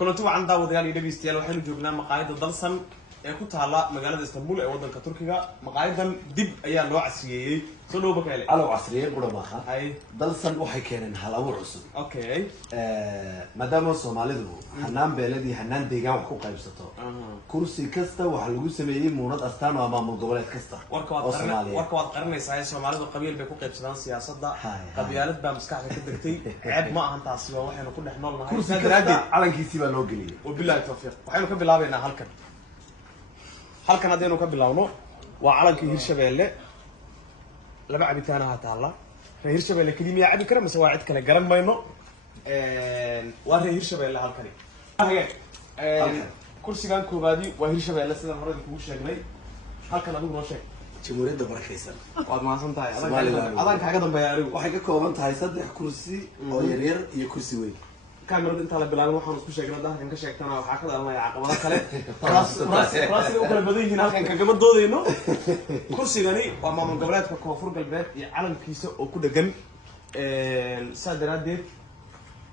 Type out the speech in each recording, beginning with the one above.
كنت عن داود يعني دبيستيال waxaynu joognaa maqaayada dalsan ee ku taala magaalada Istanbul ee wadanka Turkiga maqaayadan dib ayaa loo casriyeeyay soo dhow bakale على عصرية قرا maaha ay dalsan waxay keeneen halaabo cusub okay maadaama Soomaalidu hanaan beeladii hanaan deegaan wax ku qaybsato kursi kasta waxa lagu sameeyay muunad astaan oo maamul goboleed kasta warka waad qaranaysaa Soomaalidu qabiil bay ku qaybsadaan siyaasadda qabyaalad baa maskaxda ka degtay ceeb ma ahan taasi waa waxaynu ku dhexnoolnahay kursi kasta calankiisi baa loo geliyay wabillahi tawfiiq waxaynu ka bilaabaynaa halkan hadaynu ka bilaawno waa calankii Hirshabeelle laba cabitaan ah taala reer Hirshabeelle kaliya cabi kara mise waa cid kale garan mayno waa reer Hirshabeelle halkani kursigan koobaadi waa Hirshabeelle sida hore ugu sheegnay halkan adigu noo sheeg jamhuuriyadda barakeysan waad maasan tahay adan kaaga dambeeyaa adigu waxay ka kooban tahay 3 kursi oo yar yar iyo kursi weyn كاميرا انت على بلال waxaan isku sheegnaa daahkan ka sheegtana waxa ka dhalanaya caqabado kale raasiga u kala badan yihiin halkan ka gaba doodayno kursigani waa maamul goboleedka koonfur galbeed iyo calankiisa oo ku dhagan saadaradeed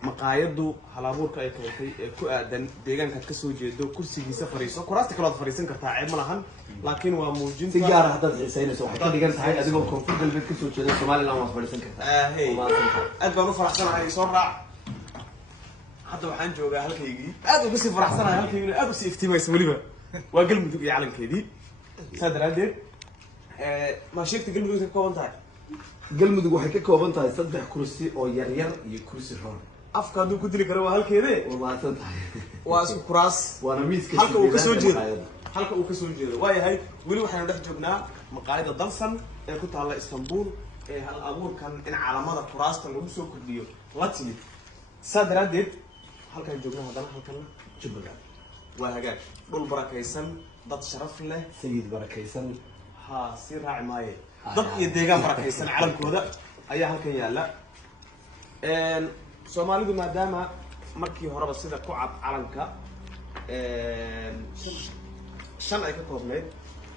maqaayadu halabuurka ay keentay ee ku aadan deegaanka ka soo jeedo kursigiisa fariiso kuraasta kale aad fariisan kartaa ceeb ma lahan laakiin waa muujinta si gaar ah hadda xiisaynayso waxay ka dhigan tahay adigoo koonfur galbeed ka soo jeeda Soomaaliland waa fariisan kartaa aad baan u faraxsanahay soo raac hadda waxaan joogaa halkaygii aad ugu sii faraxsanahay halkaygii aad u sii iftiimaysa waliba waa galmudug iyo calankeedii saadaradeed ma sheegtay galmudug ka kooban tahay galmudug waxay ka kooban tahay 3 kursi oo yar yar iyo kursi roon afka haduu ku dili karo waa halkeedee waa maasan tahay waa isku kuraas waana miiska halka uu ka soo jeedo waa yahay wali waxaanu dhex joognaa maqaayada dalsan ee ku taala Istanbul ee hal abuurkan in calaamada kuraasta lagu soo kordhiyo la timid saadaradeed halkan joogna hadana halkan Jubbaland waa hagaag dhul barakaysan dad sharaf leh sayid barakaysan ha si raaci maaye dad iyo deegaan barakaysan calankooda ayaa halkan yaala Soomaalidu maadaama markii horeba sida ku cad calanka shan ay ka koobneed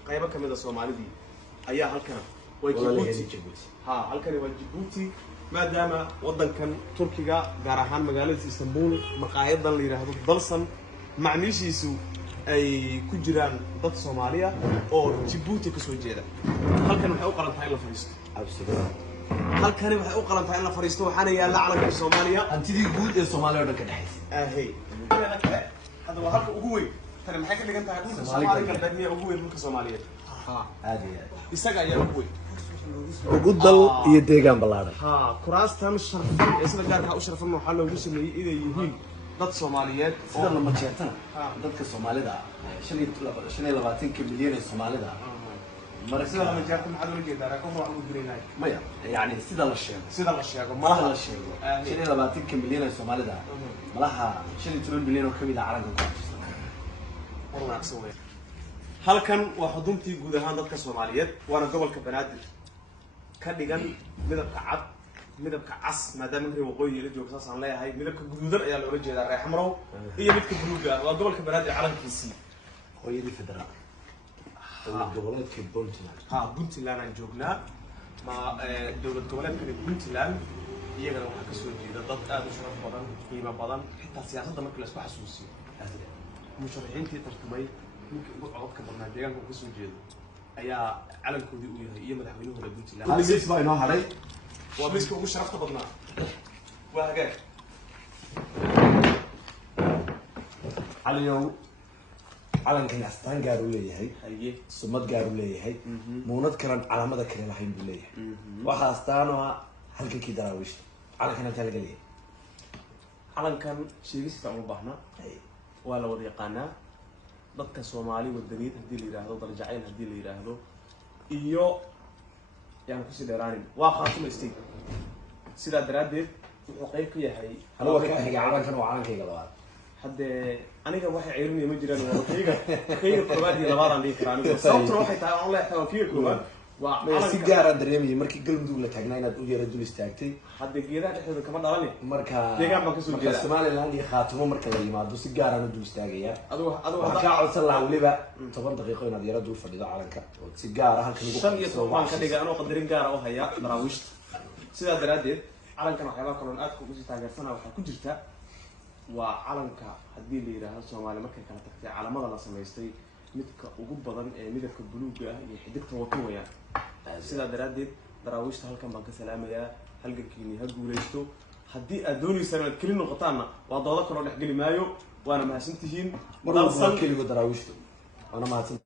qaybo kamid ah Soomaalidii ayaa halkan way Djibouti ha halkan waa Djibouti maadaama wadankan Turkiga gaar ahaan magaalada Istanbul maqaayadan la yiraahdo dalsan macniishiisu ay ku jiraan dad Soomaaliya oo Djibouti ka soo jeeda halkan waxay u qalantahay in la fariisto halkan waxay u qalantahay in la fariisto waxaana yaala calanka Soomaaliya antidii guud ee Soomaaliya oo dhan ka dhaxaysa hada waa halka ugu weyn tan maxay ka dhigan tahay dhulka Soomaaliya galbeedna ugu weyn dhulka Soomaaliyeed aad iyo isaga ayaa ugu weyn ugu dal iyo deegaan balaaran kuraastan sharfan ee sida gaarka u sharfan waxa loogu sameeyay inay yihiin dad Soomaaliyeed sida lama jeetana dadka Soomaalida 25 milyan ee Soomaalida marka sida lama jeeto maxaa loo jeedaa raqam wax ugu direynay maya yani sida la sheego malaha la sheego 25 milyan ee Soomaalida malaha 15 milyan oo kamid ah calanka ku jirta halkan waa xuduntii guud ahaan dadka Soomaaliyeed waana gobolka Banaadir ka dhigan midabka cad midabka cas maadaama reer waqooyi la joogto saan leeyahay midabka guduudan ayaa loola jeedaa reexmaro iyo midka buluuga waa gobolka Banaadir calankiisii hooyadii federaal gobolka Puntland Puntland aan joognaa ma dawlad goboleedka Puntland iyagana waxa ka soo jeeda dad aad u sharaf badan qiimo badan xitaa siyaasadda markii la isku xasuusiyo musharaxiintii tartamay ninka ugu codka badnaa deegaanka ka soo jeedo ayaa calankoodii u yahay iyo madaxweynahooda Puntland haliis baa inoo haray waa miiska ugu sharafta badnaa waa hagaag caliyow calankan astaan gaar u leeyahay sumad gaar u leeyahay muunad kalan calaamada kale lahayn buu leeyahay waxa astaan ah halkii daraawish calankan inta laga leeyahay calankan sheegista uma baahna waa la wada yaqaanaa dadka Soomaali wadaniid hadii la yiraahdo dal jacayl hadii la yiraahdo iyo yaan ku sideeraanin waa Khaatuma State sida daraadeed wuxuu qayb ka yahay halka calankan waa calankayga labaad hadde aniga waxa ceerinay ma jiraan waa kayga koobaad iyo labaad aan dhigi karaan sababtuna waxay tahay aan leeyahay kayga koobaad waa si gaar ah dareemay markii galmudug la taagnaa inaad u yara dul istaagtay hadde geedaha dhexdooda kama dhalan marka deegaan baa ka soo jeeda Soomaaliland iyo Khaatuma marka la yimaado si gaar ah u dul istaagaya adigu ka codsan lahaa waliba 10 daqiiqo inaad yara dul fadhido calanka oo si gaar ah halkan ugu shan iyo toban ka dhiga anoo qadarin gaar ah oo haya daraawiishta sida daraadeed calankan waxyaabo kale oo aad ku taageersana waxa ku jirta وعلمك هدي اللي يراها الصومالي مركز كانت تحتي على مدى السمايستي midka ugu badan ee midabka buluuga ah iyo xididka wato weeyaan sida daraadeed daraawishta halkan baan ka salaamayaa halgankiina ha guuleysto haddii aad doonaysaan inaad keli noqotaanna waa doodo kale oo dhex geli maayo waana mahadsantihiin marwalba keligo daraawishta waana mahadsan